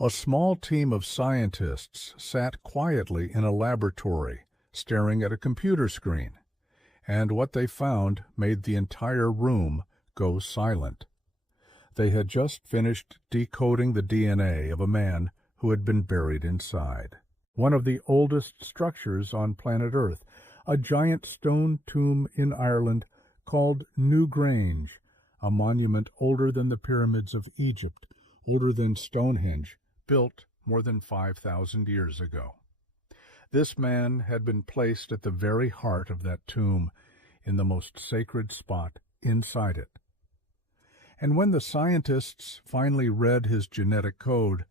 A small team of scientists sat quietly in a laboratory, staring at a computer screen, and what they found made the entire room go silent. They had just finished decoding the DNA of a man who had been buried inside one of the oldest structures on planet Earth, a giant stone tomb in Ireland called Newgrange, a monument older than the pyramids of Egypt, older than Stonehenge, built more than 5,000 years ago. This man had been placed at the very heart of that tomb, in the most sacred spot inside it. And when the scientists finally read his genetic code,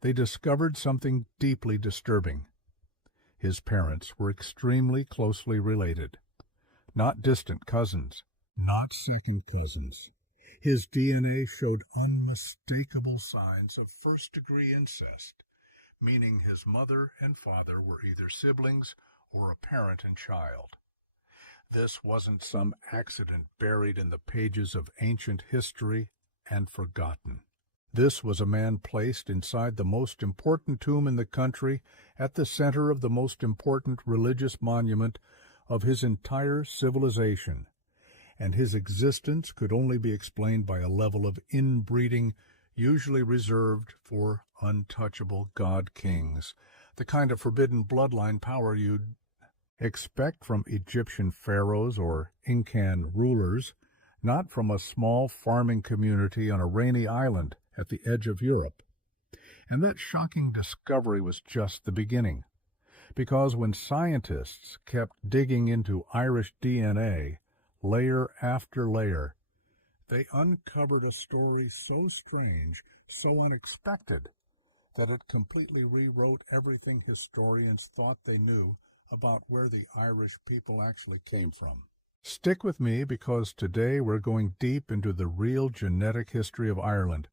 they discovered something deeply disturbing. His parents were extremely closely related, not distant cousins, not second cousins. His DNA showed unmistakable signs of first-degree incest, meaning his mother and father were either siblings or a parent and child. This wasn't some accident buried in the pages of ancient history and forgotten. This was a man placed inside the most important tomb in the country, at the center of the most important religious monument of his entire civilization, and his existence could only be explained by a level of inbreeding usually reserved for untouchable god-kings, the kind of forbidden bloodline power you'd expect from Egyptian pharaohs or Incan rulers, not from a small farming community on a rainy island at the edge of Europe. And that shocking discovery was just the beginning, because when scientists kept digging into Irish DNA, layer after layer, they uncovered a story so strange, so unexpected, that it completely rewrote everything historians thought they knew about where the Irish people actually came from. Stick with me, because today we're going deep into the real genetic history of Ireland,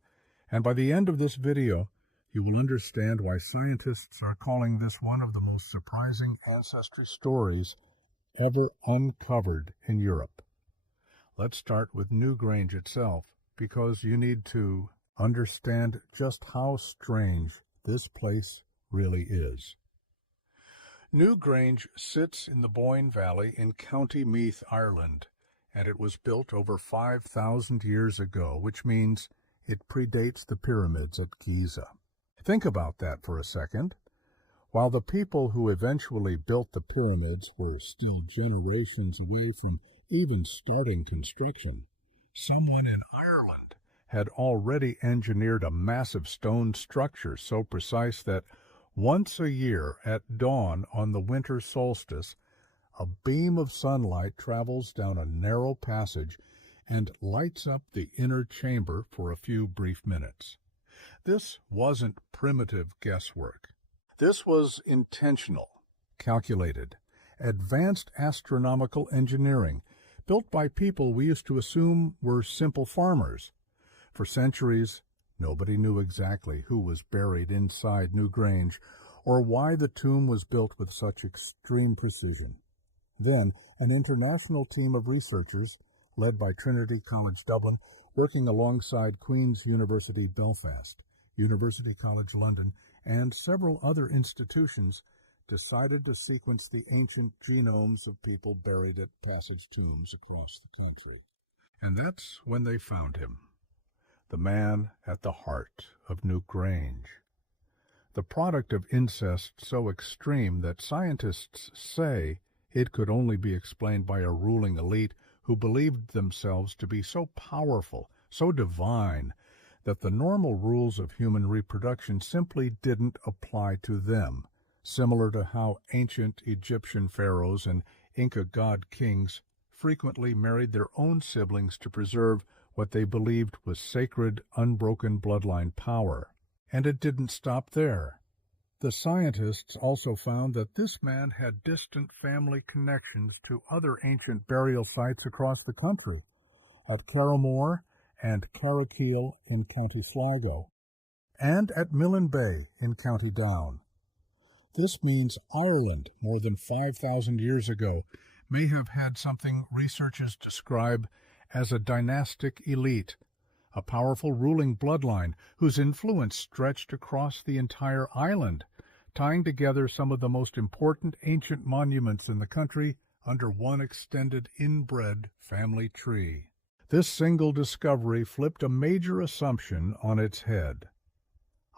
and by the end of this video, you will understand why scientists are calling this one of the most surprising ancestry stories ever uncovered in Europe. Let's start with Newgrange itself, because you need to understand just how strange this place really is. Newgrange sits in the Boyne Valley in County Meath, Ireland, and it was built over 5,000 years ago, which means it predates the pyramids at Giza. Think about that for a second. While the people who eventually built the pyramids were still generations away from even starting construction, someone in Ireland had already engineered a massive stone structure so precise that once a year at dawn on the winter solstice, a beam of sunlight travels down a narrow passage and lights up the inner chamber for a few brief minutes. This wasn't primitive guesswork. This was intentional, calculated, advanced astronomical engineering, built by people we used to assume were simple farmers. For centuries, nobody knew exactly who was buried inside Newgrange or why the tomb was built with such extreme precision. Then, an international team of researchers, led by Trinity College Dublin, working alongside Queen's University Belfast, University College London, and several other institutions, decided to sequence the ancient genomes of people buried at passage tombs across the country. And that's when they found him, the man at the heart of Newgrange. The product of incest so extreme that scientists say it could only be explained by a ruling elite who believed themselves to be so powerful, so divine, that the normal rules of human reproduction simply didn't apply to them, similar to how ancient Egyptian pharaohs and Inca god kings frequently married their own siblings to preserve what they believed was sacred, unbroken bloodline power. And it didn't stop there. The scientists also found that this man had distant family connections to other ancient burial sites across the country, at Carramore and Carrickeel in County Sligo, and at Millen Bay in County Down. This means Ireland, more than 5,000 years ago, may have had something researchers describe as a dynastic elite, a powerful ruling bloodline whose influence stretched across the entire island, tying together some of the most important ancient monuments in the country under one extended inbred family tree. This single discovery flipped a major assumption on its head.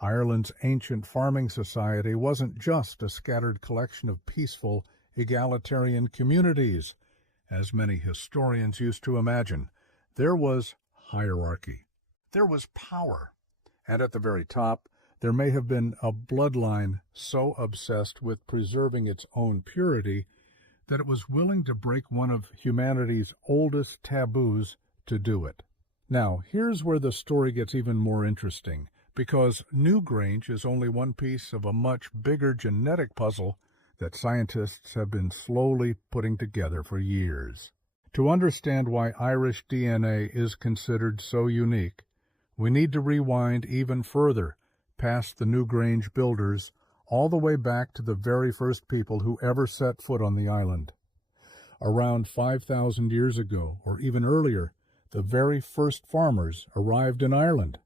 Ireland's ancient farming society wasn't just a scattered collection of peaceful, egalitarian communities, as many historians used to imagine. There was hierarchy. There was power. And at the very top, there may have been a bloodline so obsessed with preserving its own purity that it was willing to break one of humanity's oldest taboos to do it. Now, here's where the story gets even more interesting, because Newgrange is only one piece of a much bigger genetic puzzle that scientists have been slowly putting together for years. To understand why Irish DNA is considered so unique, we need to rewind even further, past the Newgrange builders, all the way back to the very first people who ever set foot on the island. Around 5,000 years ago, or even earlier, the very first farmers arrived in Ireland.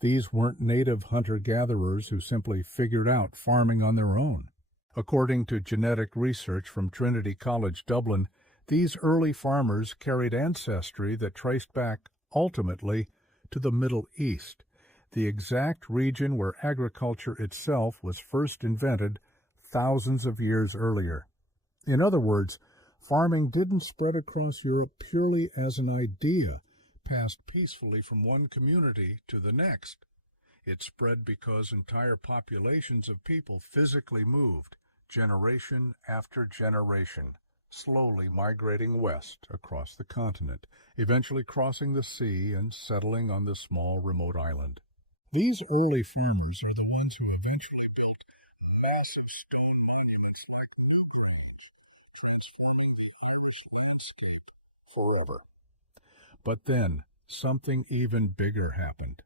These weren't native hunter-gatherers who simply figured out farming on their own. According to genetic research from Trinity College Dublin, these early farmers carried ancestry that traced back, ultimately, to the Middle East, the exact region where agriculture itself was first invented thousands of years earlier. In other words, farming didn't spread across Europe purely as an idea, passed peacefully from one community to the next. It spread because entire populations of people physically moved, generation after generation, slowly migrating west across the continent, eventually crossing the sea and settling on the small remote island. These early farmers are the ones who eventually built massive stone monuments like Newgrange, transforming the Irish landscape forever. But then, something even bigger happened.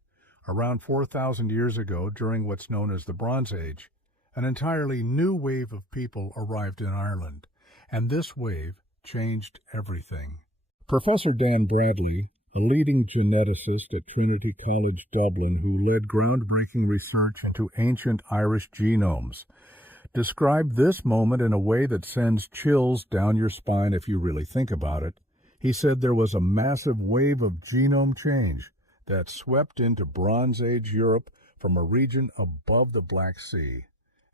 Around 4,000 years ago, during what's known as the Bronze Age, an entirely new wave of people arrived in Ireland, and this wave changed everything. Professor Dan Bradley, a leading geneticist at Trinity College Dublin who led groundbreaking research into ancient Irish genomes, described this moment in a way that sends chills down your spine if you really think about it. He said there was a massive wave of genome change that swept into Bronze Age Europe from a region above the Black Sea,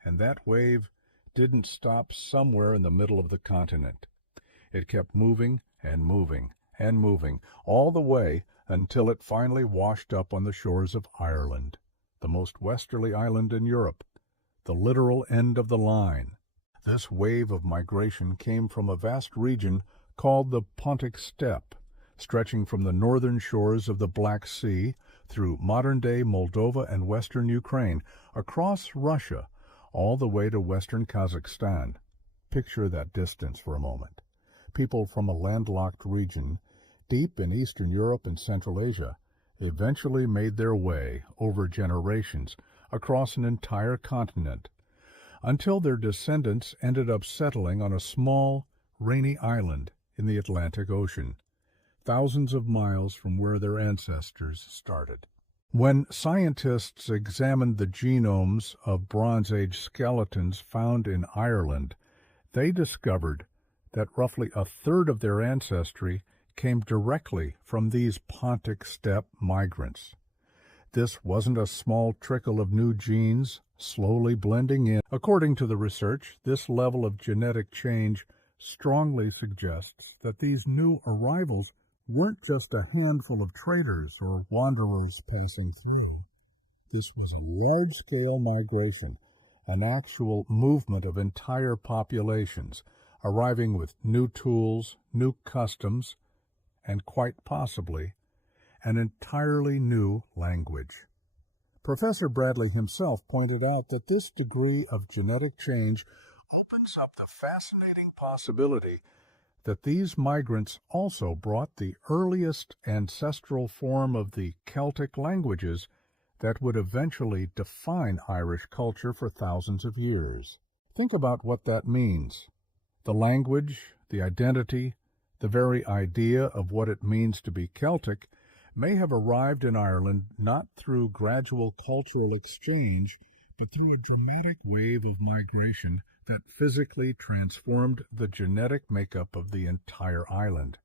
and that wave didn't stop somewhere in the middle of the continent. It kept moving and moving and moving, all the way until it finally washed up on the shores of Ireland, the most westerly island in Europe, the literal end of the line. This wave of migration came from a vast region called the Pontic Steppe, stretching from the northern shores of the Black Sea through modern-day Moldova and western Ukraine, across Russia, all the way to western Kazakhstan. Picture that distance for a moment. People from a landlocked region deep in Eastern Europe and Central Asia eventually made their way over generations across an entire continent, until their descendants ended up settling on a small, rainy island in the Atlantic Ocean, thousands of miles from where their ancestors started. When scientists examined the genomes of Bronze Age skeletons found in Ireland, they discovered that roughly a third of their ancestry came directly from these Pontic steppe migrants. This wasn't a small trickle of new genes slowly blending in. According to the research, this level of genetic change strongly suggests that these new arrivals weren't just a handful of traders or wanderers passing through. This was a large-scale migration, an actual movement of entire populations, arriving with new tools, new customs, and quite possibly an entirely new language. Professor Bradley himself pointed out that this degree of genetic change opens up the fascinating possibility that these migrants also brought the earliest ancestral form of the Celtic languages that would eventually define Irish culture for thousands of years. Think about what that means. The language, the identity, the very idea of what it means to be Celtic may have arrived in Ireland not through gradual cultural exchange, but through a dramatic wave of migration that physically transformed the genetic makeup of the entire island.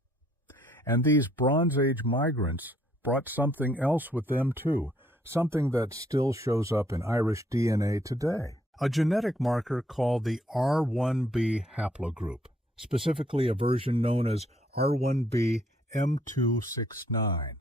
And these Bronze Age migrants brought something else with them too, something that still shows up in Irish DNA today. A genetic marker called the R1b haplogroup, specifically a version known as R1b M269.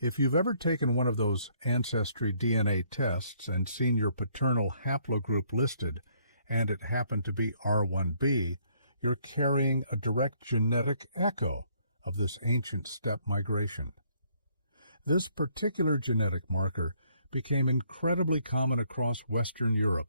If you've ever taken one of those Ancestry DNA tests and seen your paternal haplogroup listed, and it happened to be R1b, you're carrying a direct genetic echo of this ancient steppe migration. This particular genetic marker became incredibly common across Western Europe,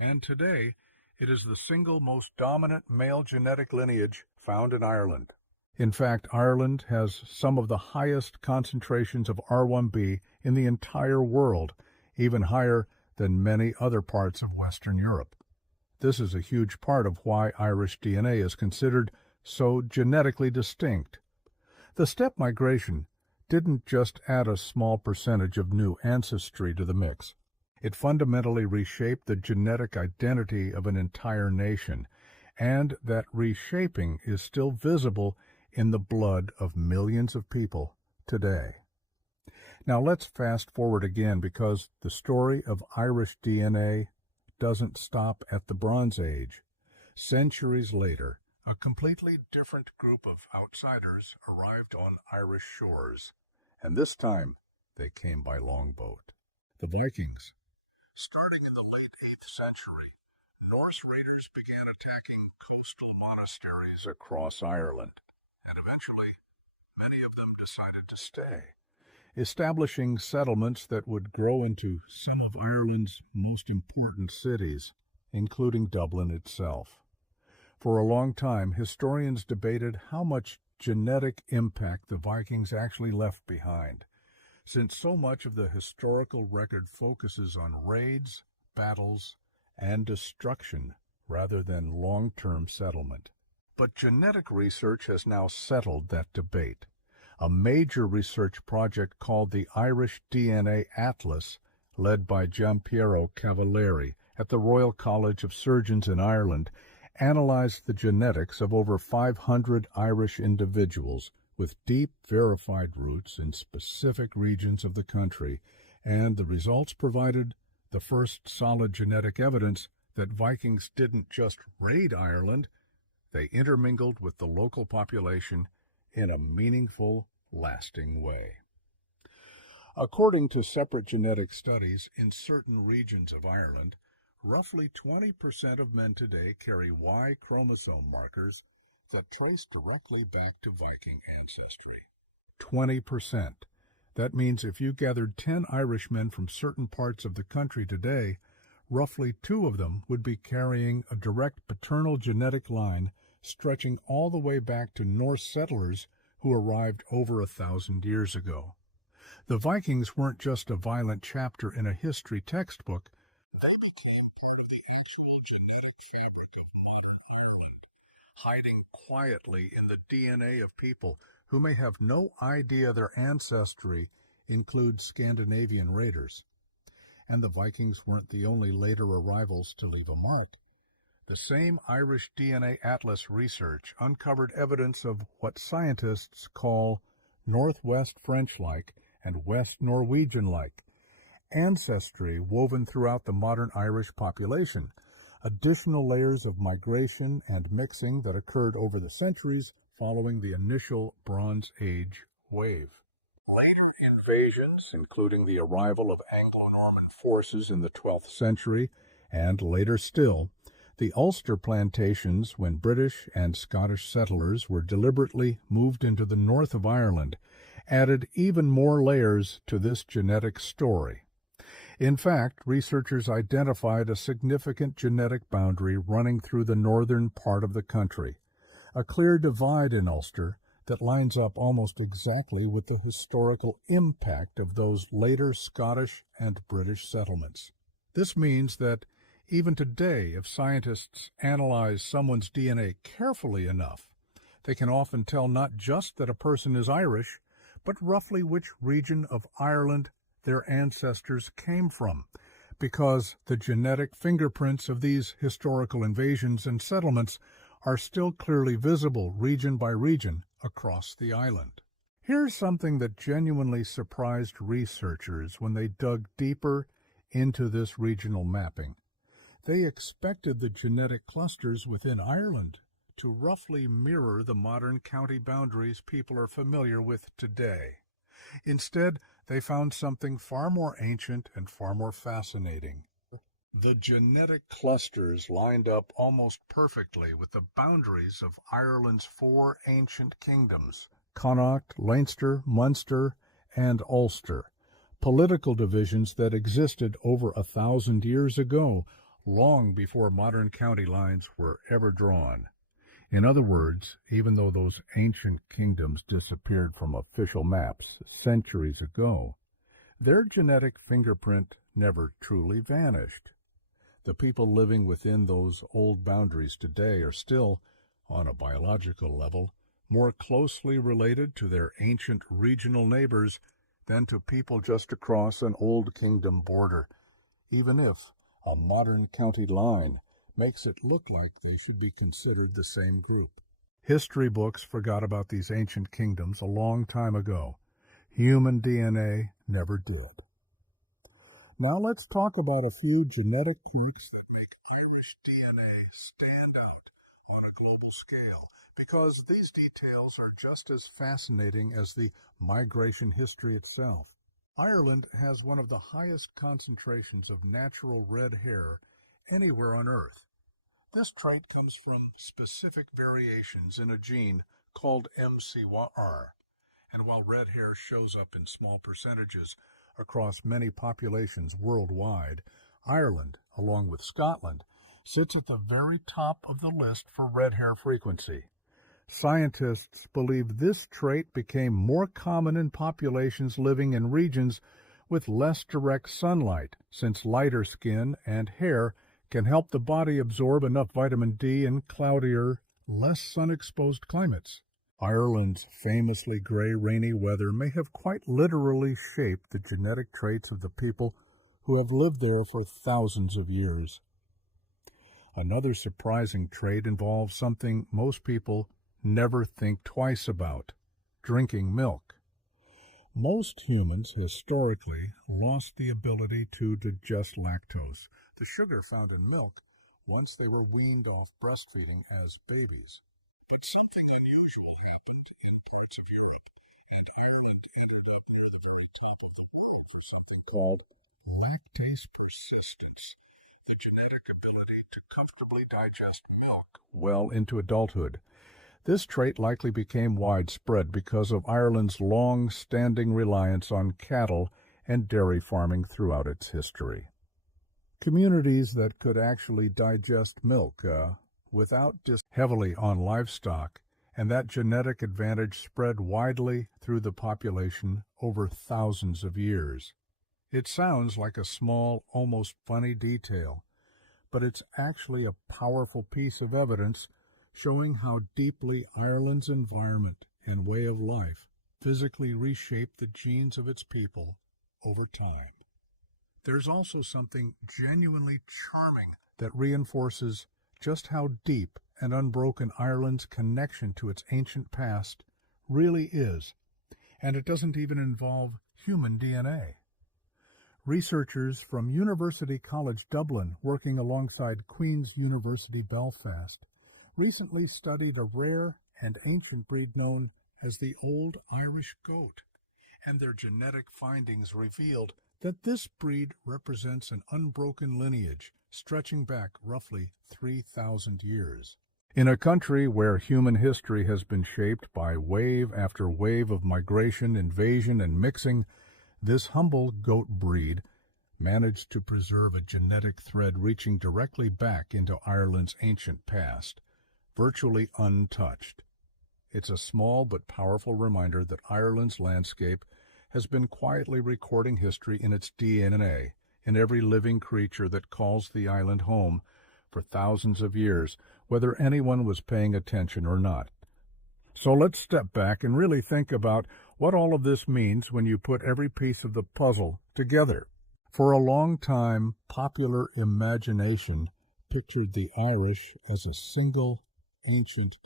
and today it is the single most dominant male genetic lineage found in Ireland. In fact, Ireland has some of the highest concentrations of R1b in the entire world, even higher than many other parts of Western Europe. This is a huge part of why Irish DNA is considered so genetically distinct. The steppe migration didn't just add a small percentage of new ancestry to the mix. It fundamentally reshaped the genetic identity of an entire nation, and that reshaping is still visible in the blood of millions of people today. Now let's fast forward again, because the story of Irish DNA doesn't stop at the Bronze Age. Centuries later, a completely different group of outsiders arrived on Irish shores, and this time they came by longboat. The Vikings. Starting in the late 8th century, Norse raiders began attacking coastal monasteries across Ireland, and eventually many of them decided to stay, establishing settlements that would grow into some of Ireland's most important cities, including Dublin itself. For a long time, historians debated how much genetic impact the Vikings actually left behind, since so much of the historical record focuses on raids, battles, and destruction rather than long-term settlement. But genetic research has now settled that debate. A major research project called the Irish DNA Atlas, led by Giampiero Cavalieri at the Royal College of Surgeons in Ireland, analyzed the genetics of over 500 Irish individuals with deep verified roots in specific regions of the country, and the results provided the first solid genetic evidence that Vikings didn't just raid Ireland, they intermingled with the local population in a meaningful, lasting way. According to separate genetic studies in certain regions of Ireland, roughly 20% of men today carry Y chromosome markers that trace directly back to Viking ancestry. 20%. That means if you gathered 10 Irishmen from certain parts of the country today, roughly 2 of them would be carrying a direct paternal genetic line stretching all the way back to Norse settlers who arrived over 1,000 years ago. The Vikings weren't just a violent chapter in a history textbook. They became part of the actual genetic fabric of modern Ireland, hiding quietly in the DNA of people who may have no idea their ancestry includes Scandinavian raiders. And the Vikings weren't the only later arrivals to leave a mark. The same Irish DNA Atlas research uncovered evidence of what scientists call Northwest French-like and West Norwegian-like ancestry woven throughout the modern Irish population, additional layers of migration and mixing that occurred over the centuries following the initial Bronze Age wave. Later invasions, including the arrival of Anglo-Norman forces in the 12th century, and later still, the Ulster plantations when British and Scottish settlers were deliberately moved into the north of Ireland, added even more layers to this genetic story. In fact, researchers identified a significant genetic boundary running through the northern part of the country, a clear divide in Ulster that lines up almost exactly with the historical impact of those later Scottish and British settlements. This means that even today, if scientists analyze someone's DNA carefully enough, they can often tell not just that a person is Irish, but roughly which region of Ireland their ancestors came from, because the genetic fingerprints of these historical invasions and settlements are still clearly visible region by region across the island. Here's something that genuinely surprised researchers when they dug deeper into this regional mapping. They expected the genetic clusters within Ireland to roughly mirror the modern county boundaries people are familiar with today. Instead, they found something far more ancient and far more fascinating. The genetic clusters lined up almost perfectly with the boundaries of Ireland's four ancient kingdoms: Connacht, Leinster, Munster, and Ulster, political divisions that existed over 1,000 years ago, long before modern county lines were ever drawn. In other words, even though those ancient kingdoms disappeared from official maps centuries ago, their genetic fingerprint never truly vanished. The people living within those old boundaries today are still, on a biological level, more closely related to their ancient regional neighbors than to people just across an old kingdom border, even if a modern county line makes it look like they should be considered the same group. History books forgot about these ancient kingdoms a long time ago. Human DNA never did. Now let's talk about a few genetic quirks that make Irish DNA stand out on a global scale, because these details are just as fascinating as the migration history itself. Ireland has one of the highest concentrations of natural red hair anywhere on Earth. This trait comes from specific variations in a gene called MCR, and while red hair shows up in small percentages across many populations worldwide, Ireland, along with Scotland, sits at the very top of the list for red hair frequency. Scientists believe this trait became more common in populations living in regions with less direct sunlight, since lighter skin and hair can help the body absorb enough vitamin D in cloudier, less sun-exposed climates. Ireland's famously gray, rainy weather may have quite literally shaped the genetic traits of the people who have lived there for thousands of years. Another surprising trait involves something most people never think twice about: drinking milk. Most humans historically lost the ability to digest lactose, the sugar found in milk, once they were weaned off breastfeeding as babies. But something unusual happened in parts of Europe, and Ireland ended up near the very top of the world for something called lactase persistence, the genetic ability to comfortably digest milk well into adulthood. This trait likely became widespread because of Ireland's long-standing reliance on cattle and dairy farming throughout its history. Communities that could actually digest milk without just heavily on livestock, and that genetic advantage spread widely through the population over thousands of years. It sounds like a small, almost funny detail, but it's actually a powerful piece of evidence showing how deeply Ireland's environment and way of life physically reshaped the genes of its people over time. There's also something genuinely charming that reinforces just how deep and unbroken Ireland's connection to its ancient past really is, and it doesn't even involve human DNA. Researchers from University College Dublin, working alongside Queen's University Belfast, recently studied a rare and ancient breed known as the Old Irish Goat, and their genetic findings revealed that this breed represents an unbroken lineage stretching back roughly 3,000 years. In a country where human history has been shaped by wave after wave of migration, invasion, and mixing, this humble goat breed managed to preserve a genetic thread reaching directly back into Ireland's ancient past, virtually untouched. It's a small but powerful reminder that Ireland's landscape has been quietly recording history in its DNA in every living creature that calls the island home for thousands of years, whether anyone was paying attention or not. So let's step back and really think about what all of this means when you put every piece of the puzzle together. For a long time, popular imagination pictured the Irish as a single, ancient,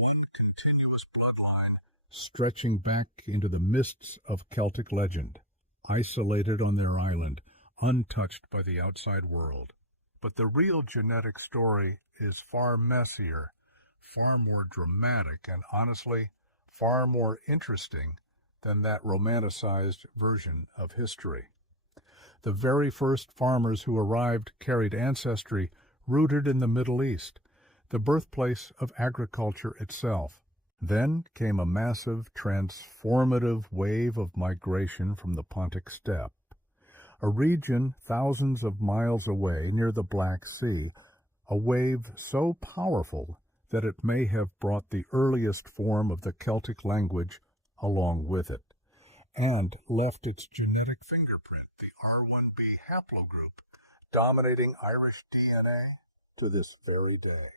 one continuous bloodline stretching back into the mists of Celtic legend, isolated on their island, untouched by the outside world. But the real genetic story is far messier, far more dramatic, and honestly, far more interesting than that romanticized version of history. The very first farmers who arrived carried ancestry rooted in the Middle East, the birthplace of agriculture itself. Then came a massive, transformative wave of migration from the Pontic steppe, a region thousands of miles away near the Black Sea, a wave so powerful that it may have brought the earliest form of the Celtic language along with it, and left its genetic fingerprint, the R1b haplogroup, dominating Irish DNA to this very day.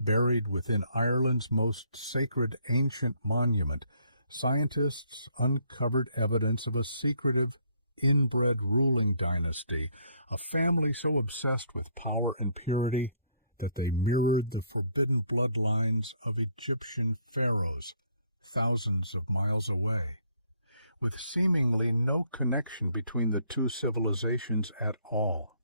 Buried within Ireland's most sacred ancient monument, scientists uncovered evidence of a secretive, inbred ruling dynasty, a family so obsessed with power and purity that they mirrored the forbidden bloodlines of Egyptian pharaohs thousands of miles away, with seemingly no connection between the two civilizations at all.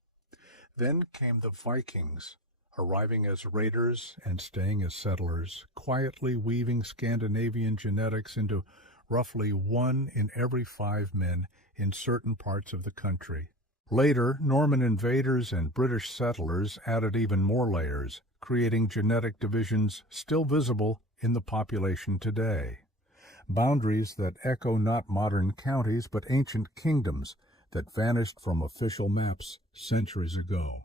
Then came the Vikings, arriving as raiders and staying as settlers, quietly weaving Scandinavian genetics into roughly 1 in every 5 men in certain parts of the country. Later, Norman invaders and British settlers added even more layers, creating genetic divisions still visible in the population today. Boundaries that echo not modern counties but ancient kingdoms that vanished from official maps centuries ago.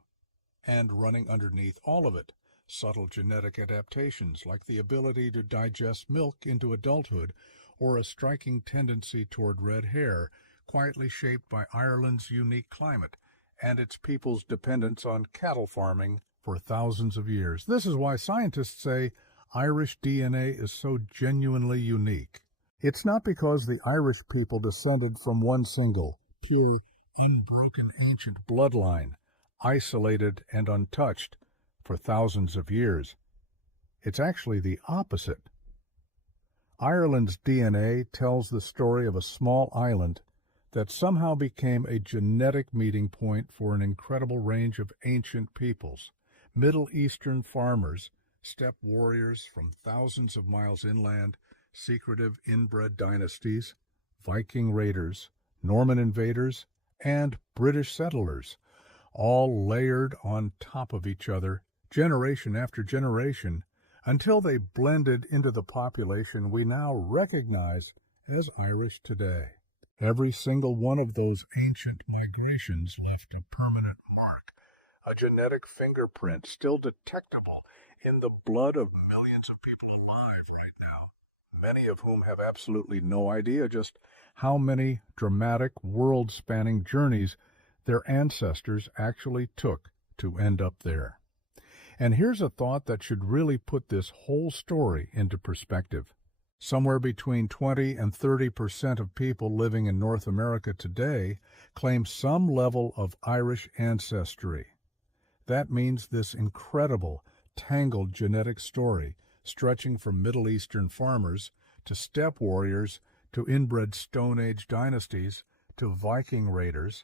And running underneath all of it, subtle genetic adaptations like the ability to digest milk into adulthood or a striking tendency toward red hair, quietly shaped by Ireland's unique climate and its people's dependence on cattle farming for thousands of years. This is why scientists say Irish DNA is so genuinely unique. It's not because the Irish people descended from one single, pure, unbroken ancient bloodline, isolated and untouched for thousands of years. It's actually the opposite. Ireland's DNA tells the story of a small island that somehow became a genetic meeting point for an incredible range of ancient peoples, Middle Eastern farmers, steppe warriors from thousands of miles inland, secretive inbred dynasties, Viking raiders, Norman invaders, and British settlers, all layered on top of each other, generation after generation, until they blended into the population we now recognize as Irish today. Every single one of those ancient migrations left a permanent mark, a genetic fingerprint still detectable in the blood of millions of people alive right now, many of whom have absolutely no idea just how many dramatic, world-spanning journeys their ancestors actually took to end up there. And here's a thought that should really put this whole story into perspective. Somewhere between 20 and 30% of people living in North America today claim some level of Irish ancestry. That means this incredible, tangled genetic story, stretching from Middle Eastern farmers to steppe warriors to inbred Stone Age dynasties to Viking raiders,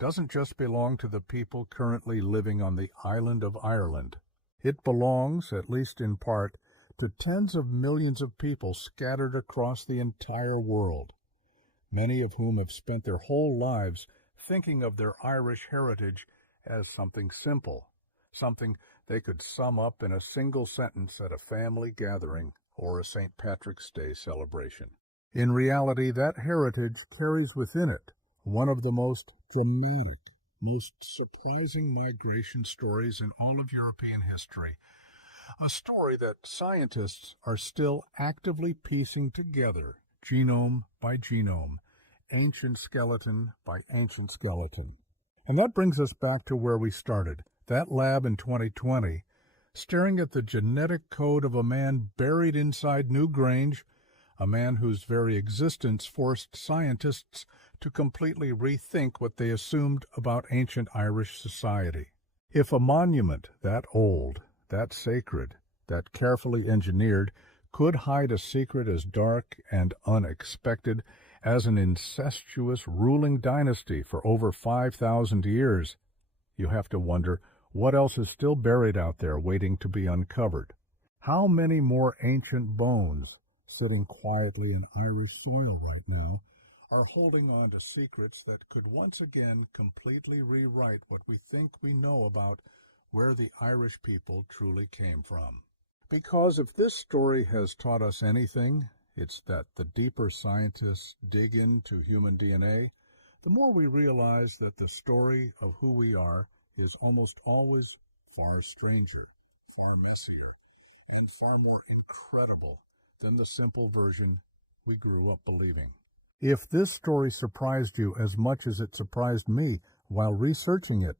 doesn't just belong to the people currently living on the island of Ireland. It belongs, at least in part, to tens of millions of people scattered across the entire world, many of whom have spent their whole lives thinking of their Irish heritage as something simple, something they could sum up in a single sentence at a family gathering or a St. Patrick's Day celebration. In reality, that heritage carries within it one of the most dramatic, most surprising migration stories in all of European history, a story that scientists are still actively piecing together, genome by genome, ancient skeleton by ancient skeleton. And that brings us back to where we started, that lab in 2020, staring at the genetic code of a man buried inside Newgrange, a man whose very existence forced scientists to completely rethink what they assumed about ancient Irish society. If a monument that old, that sacred, that carefully engineered could hide a secret as dark and unexpected as an incestuous ruling dynasty for over 5,000 years, you have to wonder what else is still buried out there waiting to be uncovered. How many more ancient bones, sitting quietly in Irish soil right now, are holding on to secrets that could once again completely rewrite what we think we know about where the Irish people truly came from? Because if this story has taught us anything, it's that the deeper scientists dig into human DNA, the more we realize that the story of who we are is almost always far stranger, far messier, and far more incredible than the simple version we grew up believing. If this story surprised you as much as it surprised me while researching it,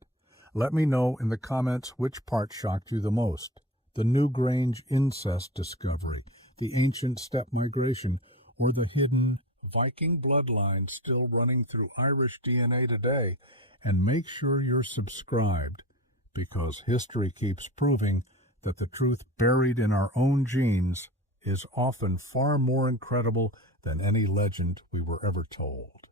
let me know in the comments which part shocked you the most. The Newgrange incest discovery, the ancient steppe migration, or the hidden Viking bloodline still running through Irish DNA today. And make sure you're subscribed, because history keeps proving that the truth buried in our own genes is often far more incredible than any legend we were ever told.